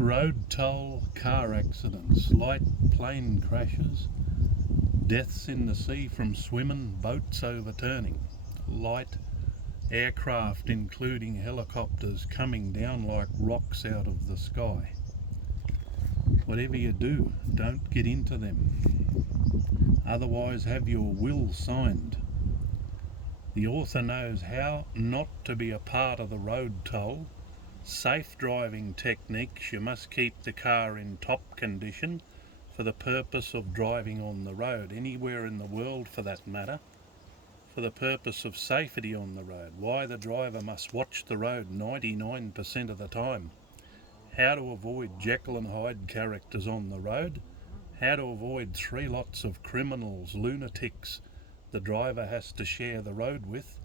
Road toll, car accidents, light plane crashes, deaths in the sea from swimming, boats overturning, light aircraft including helicopters coming down like rocks out of the sky. Whatever you do, don't get into them. Otherwise have your will signed. The author knows how not to be a part of the road toll. Safe driving techniques: you must keep the car in top condition for the purpose of driving on the road, anywhere in the world for that matter, for the purpose of safety on the road. Why the driver must watch the road 99% of the time. How to avoid Jekyll and Hyde characters on the road. How to avoid 3 lots of criminals, lunatics the driver has to share the road with.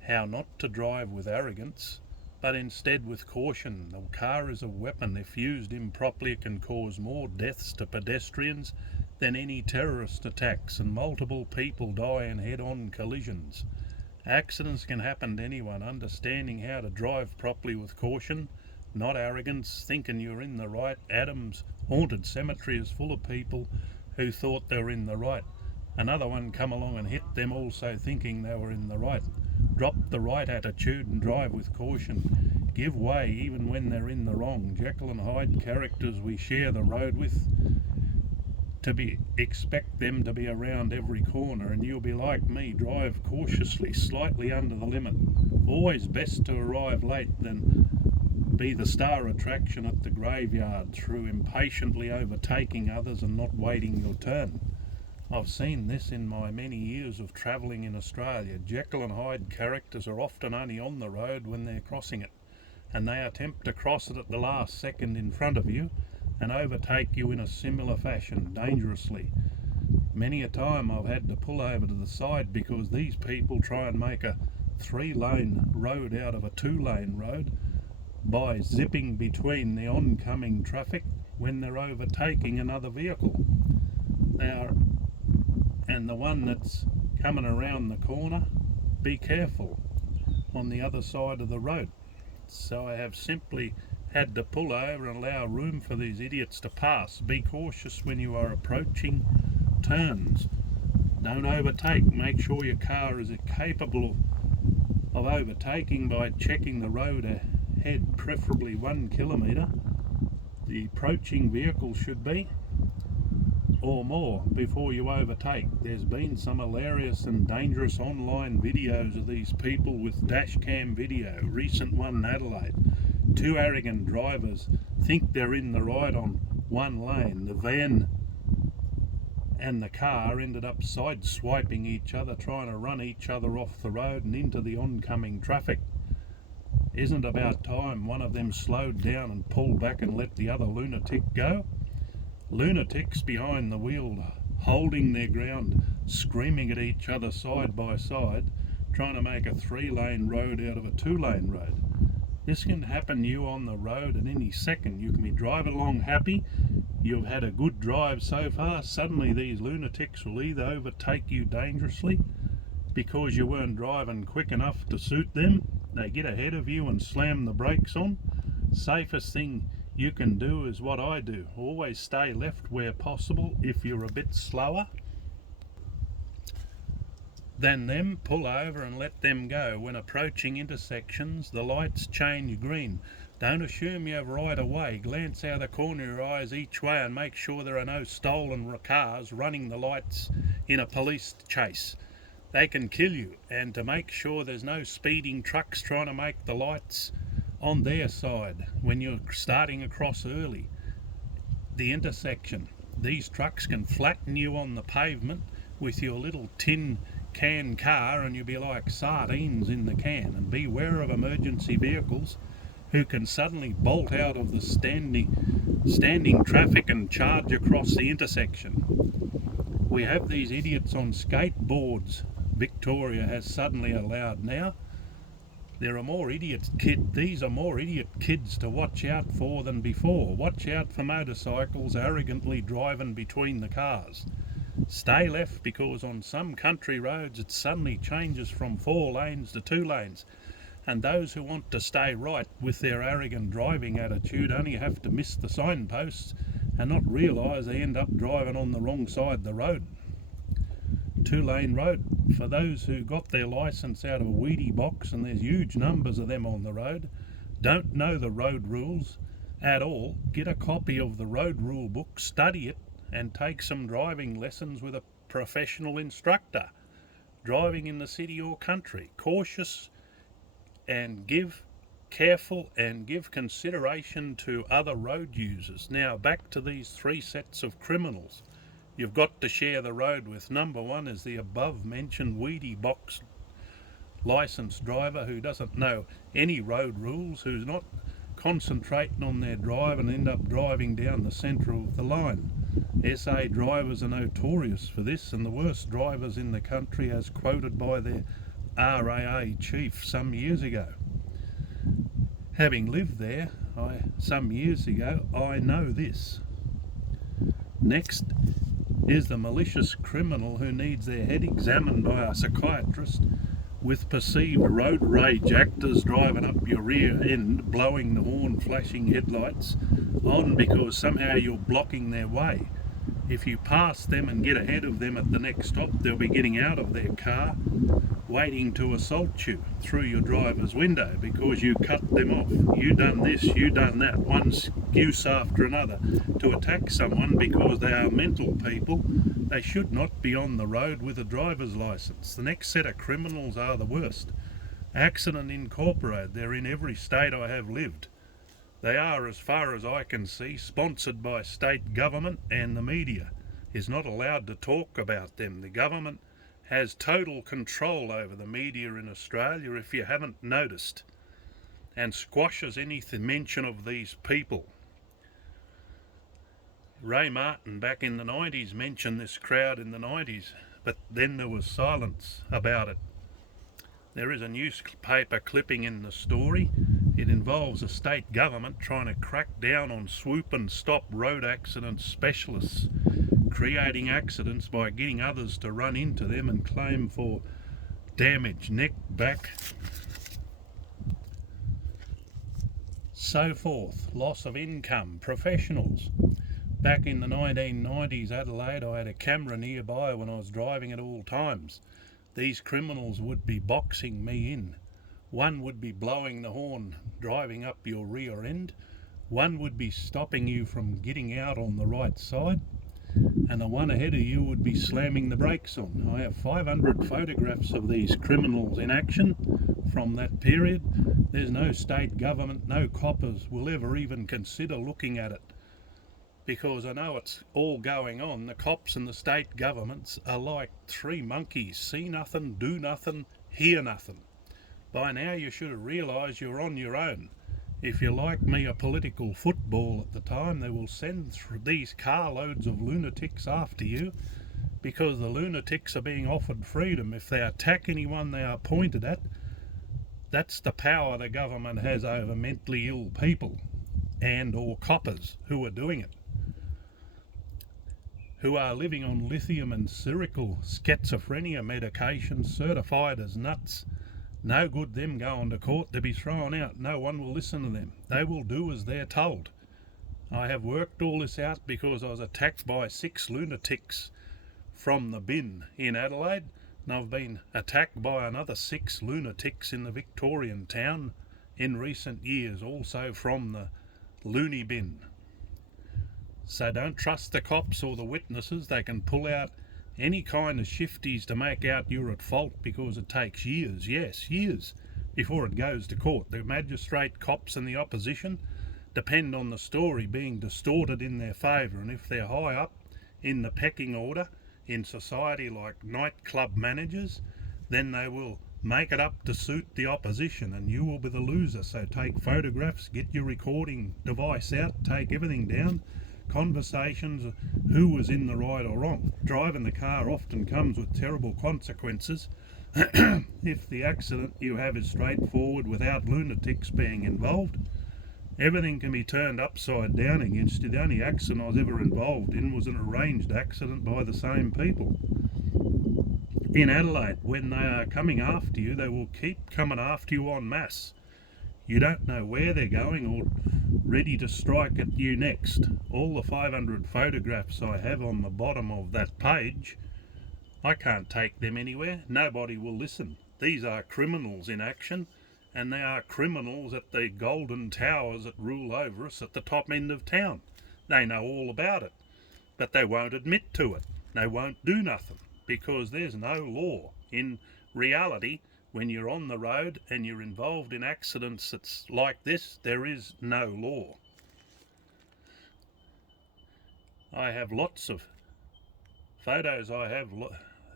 How not to drive with arrogance, but instead with caution. The car is a weapon. If used improperly, it can cause more deaths to pedestrians than any terrorist attacks, and multiple people die in head-on collisions. Accidents can happen to anyone. Understanding how to drive properly with caution, not arrogance, thinking you're in the right. Adams Haunted Cemetery is full of people who thought they were in the right. Another one come along and hit them, also thinking they were in the right. Drop the right attitude and drive with caution. Give way even when they're in the wrong. Jekyll and Hyde characters we share the road with, expect them to be around every corner, and you'll be like me. Drive cautiously, slightly under the limit. Always best to arrive late than be the star attraction at the graveyard through impatiently overtaking others and not waiting your turn. I've seen this in my many years of travelling in Australia. Jekyll and Hyde characters are often only on the road when they're crossing it, and they attempt to cross it at the last second in front of you and overtake you in a similar fashion, dangerously. Many a time I've had to pull over to the side because these people try and make a 3-lane road out of a 2-lane road by zipping between the oncoming traffic when they're overtaking another vehicle. And the one that's coming around the corner, be careful, on the other side of the road. So I have simply had to pull over and allow room for these idiots to pass. Be cautious when you are approaching turns. Don't overtake. Make sure your car is capable of overtaking by checking the road ahead, preferably 1 kilometre. The approaching vehicle should be, or more, before you overtake. There's been some hilarious and dangerous online videos of these people with dash cam video. Recent one in Adelaide. 2 arrogant drivers think they're in the right on 1 lane. The van and the car ended up side-swiping each other, trying to run each other off the road and into the oncoming traffic. Isn't it about time one of them slowed down and pulled back and let the other lunatic go? Lunatics behind the wheel, holding their ground, screaming at each other side by side, trying to make a 3-lane road out of a 2-lane road. This can happen to you on the road at any second. You can be driving along happy, you've had a good drive so far, suddenly these lunatics will either overtake you dangerously because you weren't driving quick enough to suit them. They get ahead of you and slam the brakes on. Safest thing you can do is what I do. Always stay left where possible. If you're a bit slower than them, pull over and let them go. When approaching intersections, the lights change green. Don't assume you have right of way. Glance out the corner of your eyes each way and make sure there are no stolen cars running the lights in a police chase. They can kill you. And to make sure there's no speeding trucks trying to make the lights on their side when you're starting across early the intersection. These trucks can flatten you on the pavement with your little tin can car, and you'll be like sardines in the can. And beware of emergency vehicles who can suddenly bolt out of the standing traffic and charge across the intersection. We have these idiots on skateboards. Victoria has suddenly allowed now. There are more these are more idiot kids to watch out for than before. Watch out for motorcycles arrogantly driving between the cars. Stay left, because on some country roads it suddenly changes from 4 lanes to 2 lanes. And those who want to stay right with their arrogant driving attitude only have to miss the signposts and not realise they end up driving on the wrong side of the road. 2-lane road for those who got their licence out of a weedy box, and there's huge numbers of them on the road, don't know the road rules at all. Get a copy of the road rule book, study it, and take some driving lessons with a professional instructor. Driving in the city or country, cautious and careful and give consideration to other road users. Now back to these 3 sets of criminals. You've got to share the road with. Number 1 is the above mentioned weedy box licensed driver who doesn't know any road rules, who's not concentrating on their drive and end up driving down the centre of the line. SA drivers are notorious for this, and the worst drivers in the country, as quoted by their RAA chief some years ago. Having lived there some years ago, I know this. Next is the malicious criminal who needs their head examined by a psychiatrist with perceived road rage actors driving up your rear end, blowing the horn, flashing headlights on because somehow you're blocking their way. If you pass them and get ahead of them at the next stop, they'll be getting out of their car, waiting to assault you through your driver's window because you cut them off. You done this, you done that, one excuse after another to attack someone because they are mental people. They should not be on the road with a driver's licence. The next set of criminals are the worst. Accident Incorporated, they're in every state I have lived. They are, as far as I can see, sponsored by state government, and the media is not allowed to talk about them. The government has total control over the media in Australia, if you haven't noticed, and squashes any mention of these people. Ray Martin back in the 90s mentioned this crowd in the 90s, but then there was silence about it. There is a newspaper clipping in the story. It involves a state government trying to crack down on swoop and stop road accident specialists, creating accidents by getting others to run into them and claim for damage, neck, back, so forth, loss of income, professionals. Back in the 1990s, Adelaide, I had a camera nearby when I was driving at all times. These criminals would be boxing me in. One would be blowing the horn, driving up your rear end. One would be stopping you from getting out on the right side. And the one ahead of you would be slamming the brakes on. I have 500 photographs of these criminals in action from that period. There's no state government, no coppers will ever even consider looking at it, because I know it's all going on. The cops and the state governments are like 3 monkeys. See nothing, do nothing, hear nothing. By now you should have realised you're on your own. If you're like me, a political football at the time, they will send these carloads of lunatics after you, because the lunatics are being offered freedom. If they attack anyone they are pointed at, that's the power the government has over mentally ill people and or coppers who are doing it, who are living on lithium and cerebral schizophrenia medications, certified as nuts. No good them going to court, to be thrown out. No one will listen to them. They will do as they're told. I have worked all this out because I was attacked by 6 lunatics from the bin in Adelaide, and I've been attacked by another 6 lunatics in the Victorian town in recent years, also from the loony bin. So don't trust the cops or the witnesses. They can pull out any kind of shifties to make out you're at fault, because it takes years, yes, years, before it goes to court. The magistrate, cops and the opposition depend on the story being distorted in their favour, and if they're high up in the pecking order in society like nightclub managers, then they will make it up to suit the opposition, and you will be the loser. So take photographs, get your recording device out, take everything down, conversations, who was in the right or wrong. Driving the car often comes with terrible consequences if the accident you have is straightforward without lunatics being involved. Everything can be turned upside down against you. The only accident I was ever involved in was an arranged accident by the same people. in Adelaide, when they are coming after you, they will keep coming after you en masse. You don't know where they're going or ready to strike at you next. All the 500 photographs I have on the bottom of that page, I can't take them anywhere. Nobody will listen. These are criminals in action, and they are criminals at the golden towers that rule over us at the top end of town. They know all about it, but they won't admit to it. They won't do nothing because there's no law. In reality, when you're on the road and you're involved in accidents that's like this, there is no law. I have lots of photos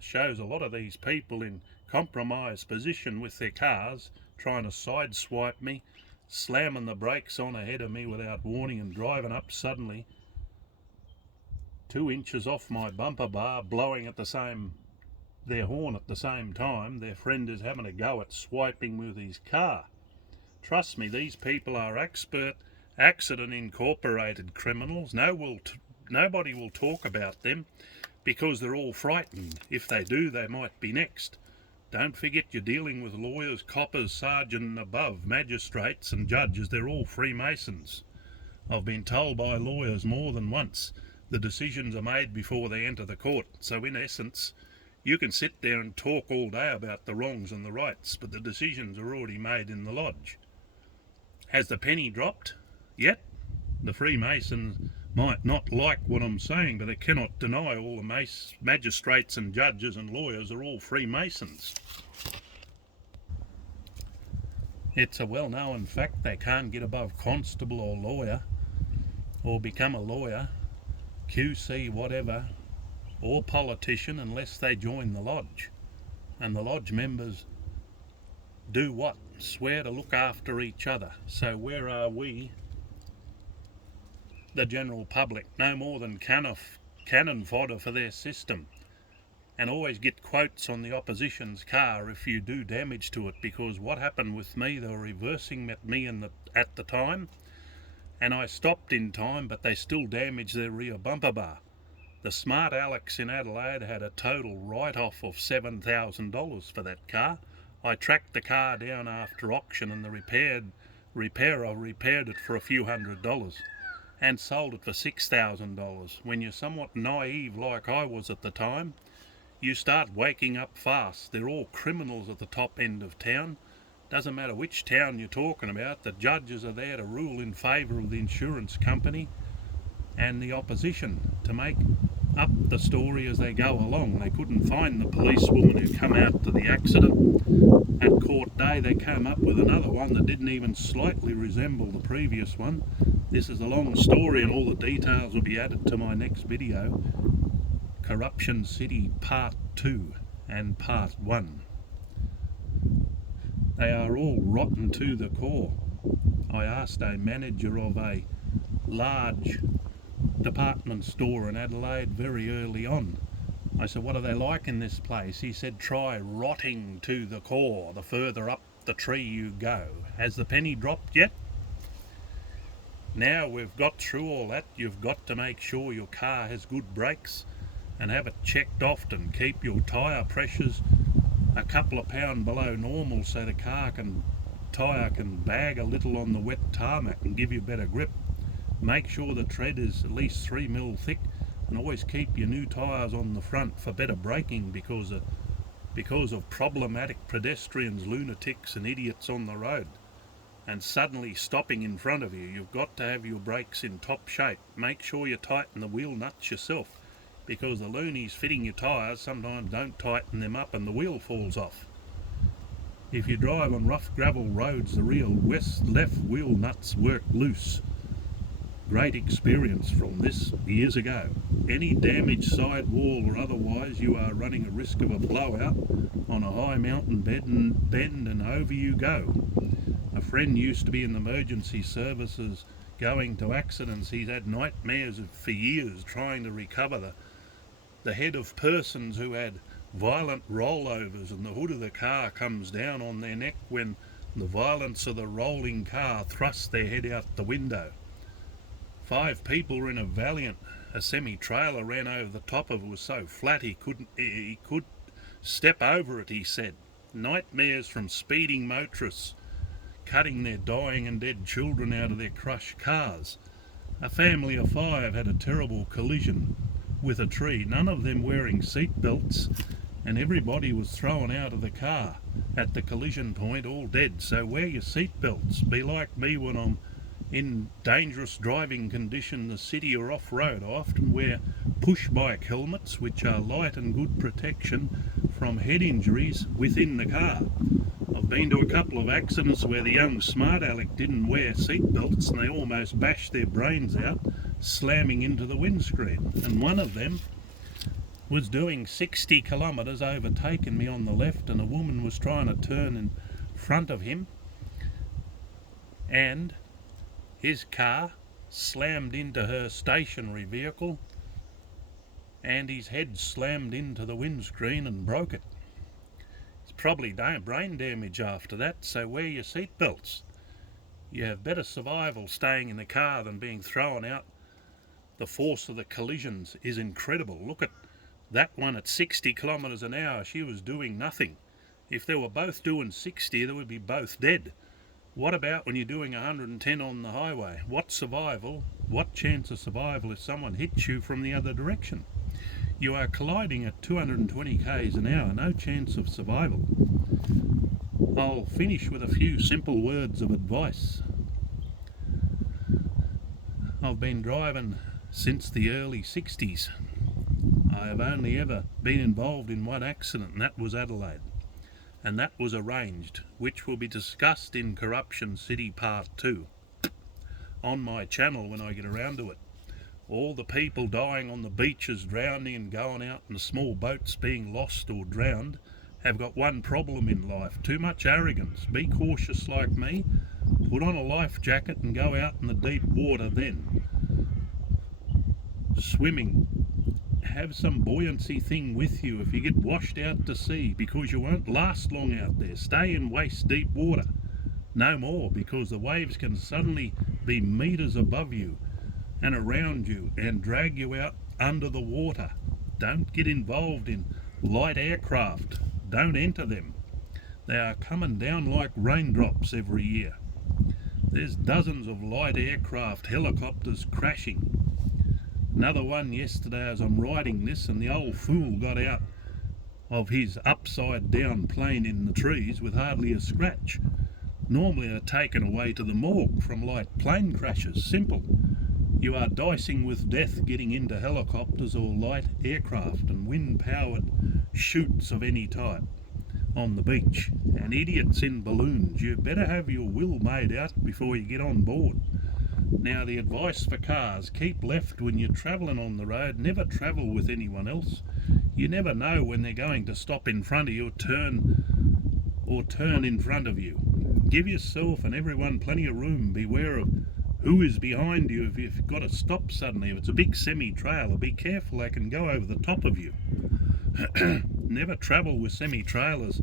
shows a lot of these people in compromised position with their cars, trying to sideswipe me, slamming the brakes on ahead of me without warning and driving up suddenly 2 inches off my bumper bar, blowing at their horn at the same time. Their friend is having a go at swiping with his car. Trust me, these people are expert accident incorporated criminals. Nobody will talk about them because they're all frightened. If they do, they might be next. Don't forget you're dealing with lawyers, coppers, sergeant and above, magistrates and judges. They're all Freemasons. I've been told by lawyers more than once the decisions are made before they enter the court. So in essence, you can sit there and talk all day about the wrongs and the rights, but the decisions are already made in the lodge. Has the penny dropped yet? The Freemasons might not like what I'm saying, but they cannot deny all the magistrates and judges and lawyers are all Freemasons. It's a well-known fact they can't get above constable or lawyer, or become a lawyer, QC, whatever, or politician unless they join the lodge. And the lodge members do what? Swear to look after each other. So where are we, the general public? No more than cannon fodder for their system. And always get quotes on the opposition's car if you do damage to it, because what happened with me, they were reversing at me at the time, and I stopped in time, but they still damaged their rear bumper bar. The smart Alex in Adelaide had a total write-off of $7,000 for that car. I tracked the car down after auction, and the repairer repaired it for a few $100s and sold it for $6,000. When you're somewhat naive like I was at the time, you start waking up fast. They're all criminals at the top end of town. Doesn't matter which town you're talking about, the judges are there to rule in favour of the insurance company and the opposition to make up the story as they go along. They couldn't find the policewoman who come out to the accident. At court day they came up with another one that didn't even slightly resemble the previous one. This is a long story and all the details will be added to my next video. Corruption City Part 2 and Part 1. They are all rotten to the core. I asked a manager of a large department store in Adelaide very early on. I said, what are they like in this place? He said, try rotting to the core the further up the tree you go. Has the penny dropped yet? Now we've got through all that, you've got to make sure your car has good brakes and have it checked often. Keep your tyre pressures a couple of pounds below normal so the tyre can bag a little on the wet tarmac and give you better grip. Make sure the tread is at least 3 mil thick, and always keep your new tyres on the front for better braking because of problematic pedestrians, lunatics and idiots on the road and suddenly stopping in front of you. You've got to have your brakes in top shape. Make sure you tighten the wheel nuts yourself, because the loonies fitting your tyres sometimes don't tighten them up and the wheel falls off. If you drive on rough gravel roads, the real left wheel nuts work loose. Great experience from this years ago. Any damaged sidewall or otherwise, you are running a risk of a blowout on a high mountain bend and over you go. A friend used to be in the emergency services going to accidents. He's had nightmares for years trying to recover the head of persons who had violent rollovers, and the hood of the car comes down on their neck when the violence of the rolling car thrusts their head out the window. 5 people were in a Valiant. A semi-trailer ran over the top of it. It was so flat he could Step over it, he said. Nightmares from speeding motorists, cutting their dying and dead children out of their crushed cars. A family of 5 had a terrible collision with a tree, none of them wearing seat belts, and everybody was thrown out of the car at the collision point, all dead. So wear your seat belts. Be like me when I'm in dangerous driving condition in the city or off-road. I often wear push bike helmets, which are light and good protection from head injuries within the car. I've been to a couple of accidents where the young smart aleck didn't wear seat belts and they almost bashed their brains out, slamming into the windscreen. And one of them was doing 60 kilometres, overtaking me on the left, and a woman was trying to turn in front of him, and his car slammed into her stationary vehicle and his head slammed into the windscreen and broke it. It's probably brain damage after that, so wear your seat belts. You have better survival staying in the car than being thrown out. The force of the collisions is incredible. Look at that one at 60 kilometres an hour. She was doing nothing. If they were both doing 60, they would be both dead. What about when you're doing 110 on the highway? What survival, what chance of survival if someone hits you from the other direction? You are colliding at 220 k's an hour, no chance of survival. I'll finish with a few simple words of advice. I've been driving since the early 60s. I have only ever been involved in one accident, and that was Adelaide. And that was arranged, which will be discussed in Corruption City Part 2 on my channel when I get around to it. All the people dying on the beaches, drowning and going out in the small boats being lost or drowned have got one problem in life: too much arrogance. Be cautious like me, put on a life jacket and go out in the deep water then. Swimming. Have some buoyancy thing with you if you get washed out to sea, because you won't last long out there. Stay in waist deep water. No more, because the waves can suddenly be meters above you and around you and drag you out under the water. Don't get involved in light aircraft. Don't enter them. They are coming down like raindrops every year. There's dozens of light aircraft, helicopters crashing. Another one yesterday as I'm writing this, and the old fool got out of his upside down plane in the trees with hardly a scratch. Normally are taken away to the morgue from light plane crashes. Simple. You are dicing with death getting into helicopters or light aircraft and wind-powered chutes of any type on the beach. And idiots in balloons. You better have your will made out before you get on board. Now, the advice for cars: keep left when you're travelling on the road. Never travel with anyone else. You never know when they're going to stop in front of you or turn in front of you. Give yourself and everyone plenty of room. Beware of who is behind you if you've got to stop suddenly. If it's a big semi-trailer, be careful, they can go over the top of you. Never travel with semi-trailers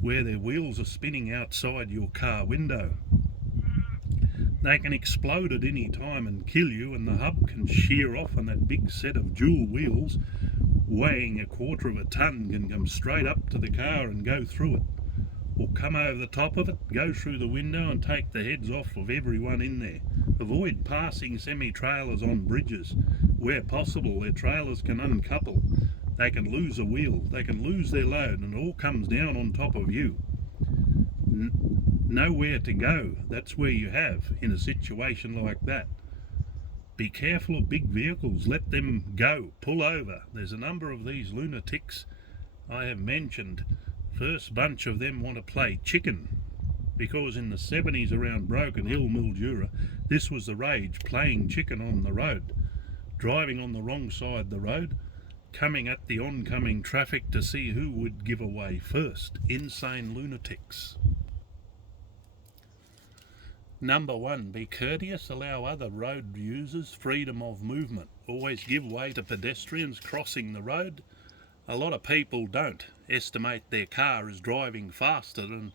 where their wheels are spinning outside your car window. They can explode at any time and kill you, and the hub can shear off, and that big set of dual wheels weighing 1/4 of a tonne can come straight up to the car and go through it, or come over the top of it, go through the window and take the heads off of everyone in there. Avoid passing semi-trailers on bridges. Where possible, their trailers can uncouple. They can lose a wheel, they can lose their load, and it all comes down on top of you. Nowhere to go. That's where you have in a situation like that. Be careful of big vehicles. Let them go. Pull over. There's a number of these lunatics I have mentioned. First bunch of them want to play chicken, because in the 70s around Broken Hill, Mildura, this was the rage: playing chicken on the road, driving on the wrong side of the road, coming at the oncoming traffic to see who would give away first. Insane lunatics. Number 1, be courteous, allow other road users freedom of movement. Always give way to pedestrians crossing the road. A lot of people don't estimate their car is driving faster than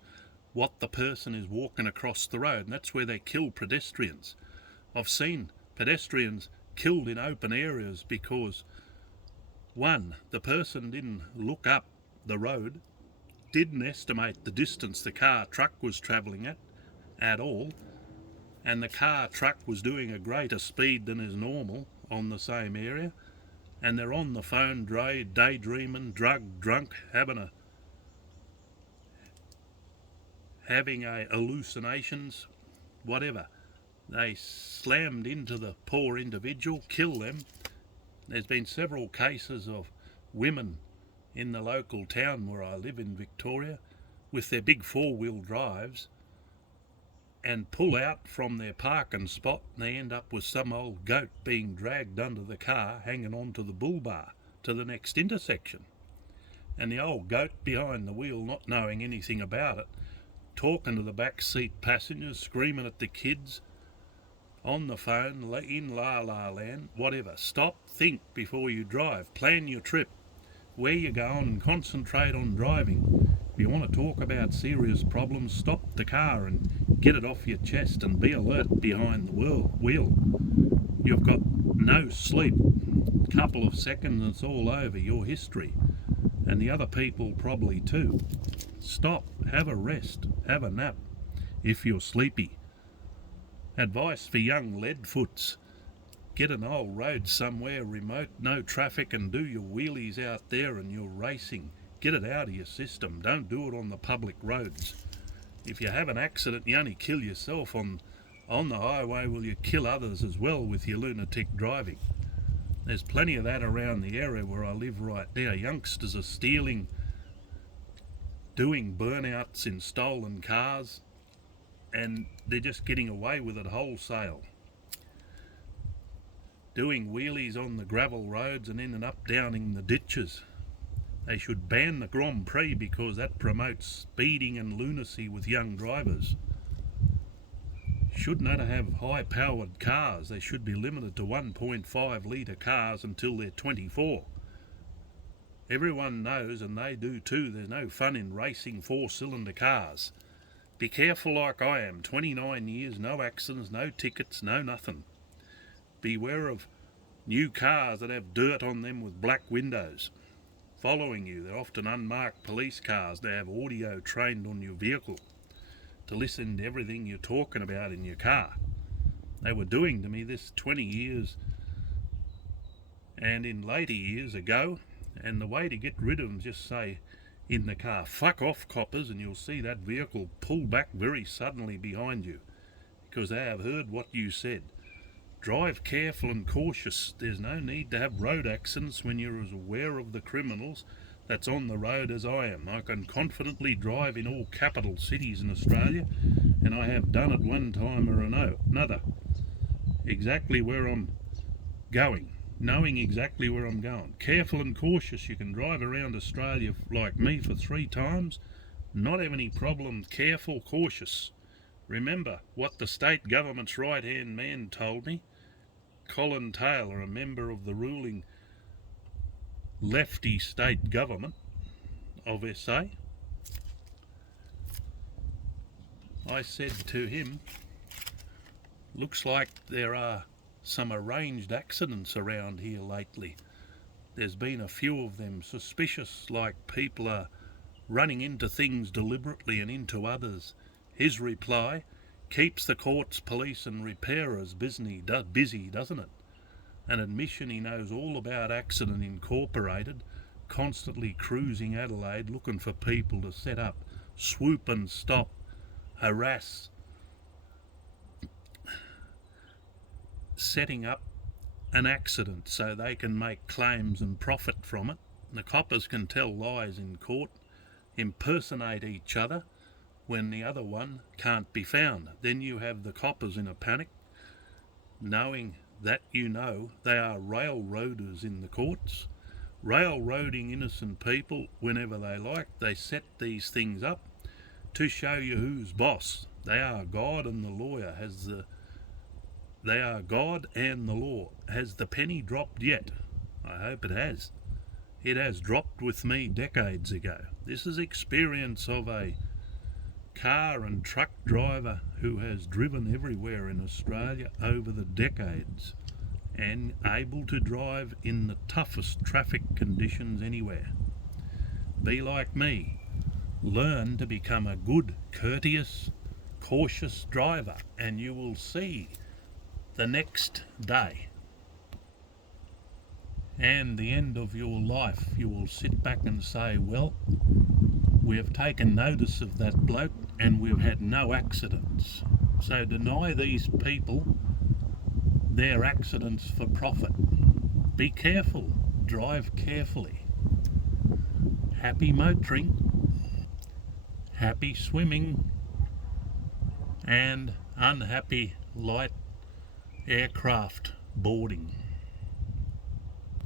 what the person is walking across the road, and that's where they kill pedestrians. I've seen pedestrians killed in open areas because, one, the person didn't look up the road, didn't estimate the distance the car truck was travelling at all, and the car truck was doing a greater speed than is normal on the same area, and they're on the phone daydreaming, drunk, having hallucinations, whatever. They slammed into the poor individual, killed them. There's been several cases of women in the local town where I live in Victoria with their big four-wheel drives and pull out from their parking spot, and they end up with some old goat being dragged under the car, hanging on to the bull bar to the next intersection. And the old goat behind the wheel, not knowing anything about it, talking to the back seat passengers, screaming at the kids, on the phone, in la land, whatever. Stop, think before you drive. Plan your trip, where you're going, and concentrate on driving. If you want to talk about serious problems, stop the car and get it off your chest and be alert behind the wheel. You've got no sleep. A couple of seconds and it's all over, your history. And the other people probably too. Stop, have a rest, have a nap if you're sleepy. Advice for young leadfoots: get an old road somewhere remote, no traffic, and do your wheelies out there and your racing. Get it out of your system. Don't do it on the public roads. If you have an accident, you only kill yourself on the highway. Will you kill others as well with your lunatic driving? There's plenty of that around the area where I live right now. Youngsters are stealing, doing burnouts in stolen cars, and they're just getting away with it wholesale. Doing wheelies on the gravel roads and ending up downing the ditches. They should ban the Grand Prix because that promotes speeding and lunacy with young drivers. Should not have high-powered cars. They should be limited to 1.5 litre cars until they're 24. Everyone knows, and they do too, there's no fun in racing four-cylinder cars. Be careful like I am. 29 years, no accidents, no tickets, no nothing. Beware of new cars that have dirt on them with black windows following you. They're often unmarked police cars. They have audio trained on your vehicle to listen to everything you're talking about in your car. They were doing to me this 20 years and in later years ago, and the way to get rid of them, just say in the car, fuck off coppers, and you'll see that vehicle pull back very suddenly behind you because they have heard what you said. Drive careful and cautious. There's no need to have road accidents when you're as aware of the criminals that's on the road as I am. I can confidently drive in all capital cities in Australia, and I have done it one time or another. Exactly where I'm going, knowing exactly where I'm going. Careful and cautious. You can drive around Australia like me for 3 times, not have any problem. Careful, cautious. Remember what the state government's right-hand man told me. Colin Taylor, a member of the ruling lefty state government of SA. I said to him, looks like there are some arranged accidents around here lately. There's been a few of them suspicious, like people are running into things deliberately and into others. His reply: keeps the courts, police and repairers busy, doesn't it? An admission he knows all about Accident Incorporated, constantly cruising Adelaide looking for people to set up, swoop and stop, harass, setting up an accident so they can make claims and profit from it. The coppers can tell lies in court, impersonate each other when the other one can't be found. Then you have the coppers in a panic, knowing that they are railroaders in the courts, railroading innocent people whenever they like. They set these things up to show you who's boss. They are God and the lawyer. They are God and the law. Has the penny dropped yet? I hope it has. It has dropped with me decades ago. This is experience of a car and truck driver who has driven everywhere in Australia over the decades and able to drive in the toughest traffic conditions anywhere. be like me. Learn to become a good, courteous, cautious driver, and you will see the next day and the end of your life, you will sit back and say, well, we have taken notice of that bloke and we've had no accidents. So deny these people their accidents for profit. Be careful, drive carefully. Happy motoring, happy swimming, and unhappy light aircraft boarding.